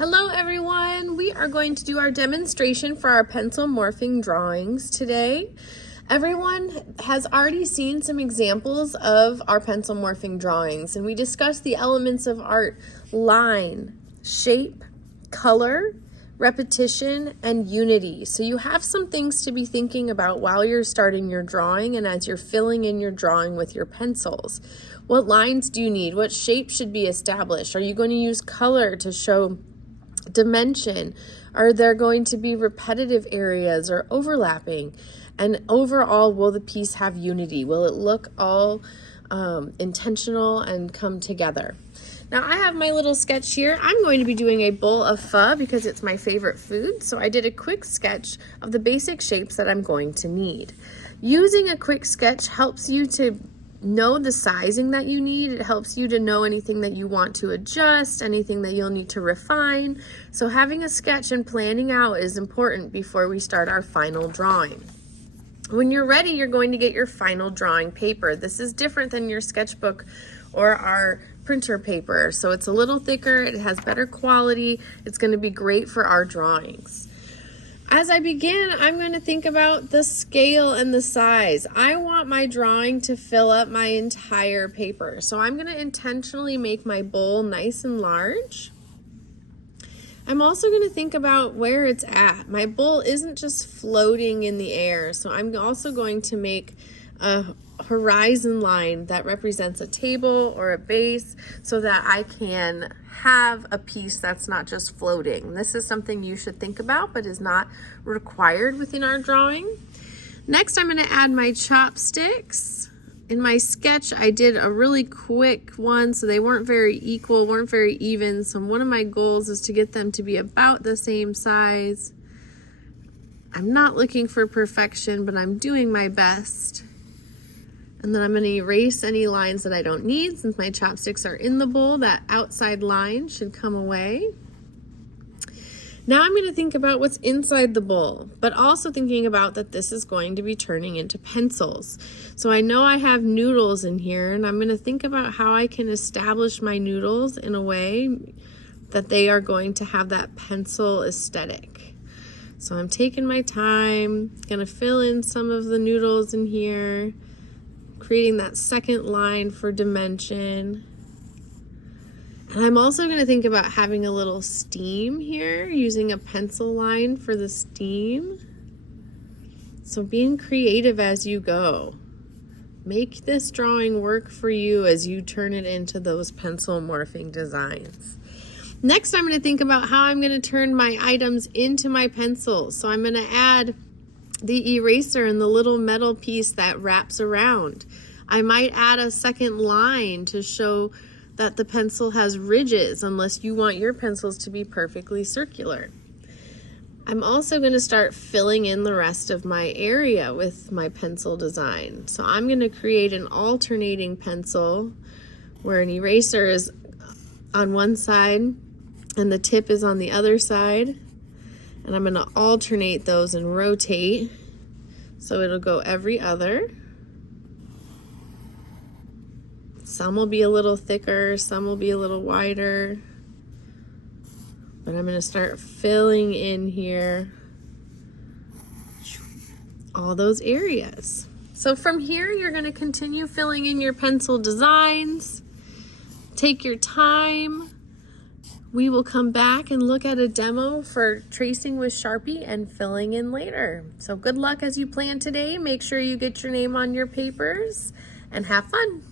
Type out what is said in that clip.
Hello everyone! We are going to do our demonstration for our pencil morphing drawings today. Everyone has already seen some examples of our pencil morphing drawings, and we discussed the elements of art: line, shape, color, repetition, and unity. So you have some things to be thinking about while you're starting your drawing and as you're filling in your drawing with your pencils. What lines do you need? What shape should be established? Are you going to use color to show dimension? Are there going to be repetitive areas or overlapping? And overall, will the piece have unity? Will it look all intentional and come together? Now I have my little sketch here. I'm going to be doing a bowl of pho because it's my favorite food. So I did a quick sketch of the basic shapes that I'm going to need. Using a quick sketch helps you to know the sizing that you need. It helps you to know anything that you want to adjust, anything that you'll need to refine. So having a sketch and planning out is important before we start our final drawing. When you're ready, you're going to get your final drawing paper. This is different than your sketchbook or our printer paper. So it's a little thicker, it has better quality. It's going to be great for our drawings. As I begin, I'm going to think about the scale and the size. I want my drawing to fill up my entire paper. So I'm going to intentionally make my bowl nice and large. I'm also going to think about where it's at. My bowl isn't just floating in the air. So I'm also going to make a horizon line that represents a table or a base so that I can have a piece that's not just floating. This is something you should think about but is not required within our drawing. Next, I'm going to add my chopsticks. In my sketch, I did a really quick one, so they weren't very equal, weren't very even. So one of my goals is to get them to be about the same size. I'm not looking for perfection, but I'm doing my best. And then I'm going to erase any lines that I don't need. Since my chopsticks are in the bowl, that outside line should come away. Now I'm going to think about what's inside the bowl, but also thinking about that this is going to be turning into pencils. So I know I have noodles in here, and I'm going to think about how I can establish my noodles in a way that they are going to have that pencil aesthetic. So I'm taking my time, going to fill in some of the noodles in here, creating that second line for dimension. And I'm also going to think about having a little steam here, using a pencil line for the steam. So being creative as you go. Make this drawing work for you as you turn it into those pencil morphing designs. Next, I'm going to think about how I'm going to turn my items into my pencils. So I'm going to add the eraser and the little metal piece that wraps around. I might add a second line to show that the pencil has ridges, unless you want your pencils to be perfectly circular. I'm also going to start filling in the rest of my area with my pencil design. So I'm going to create an alternating pencil where an eraser is on one side and the tip is on the other side. And I'm going to alternate those and rotate so it'll go every other. Some will be a little thicker, some will be a little wider. But I'm going to start filling in here all those areas. So from here, you're going to continue filling in your pencil designs. Take your time. We will come back and look at a demo for tracing with Sharpie and filling in later. So good luck as you plan today. Make sure you get your name on your papers and have fun.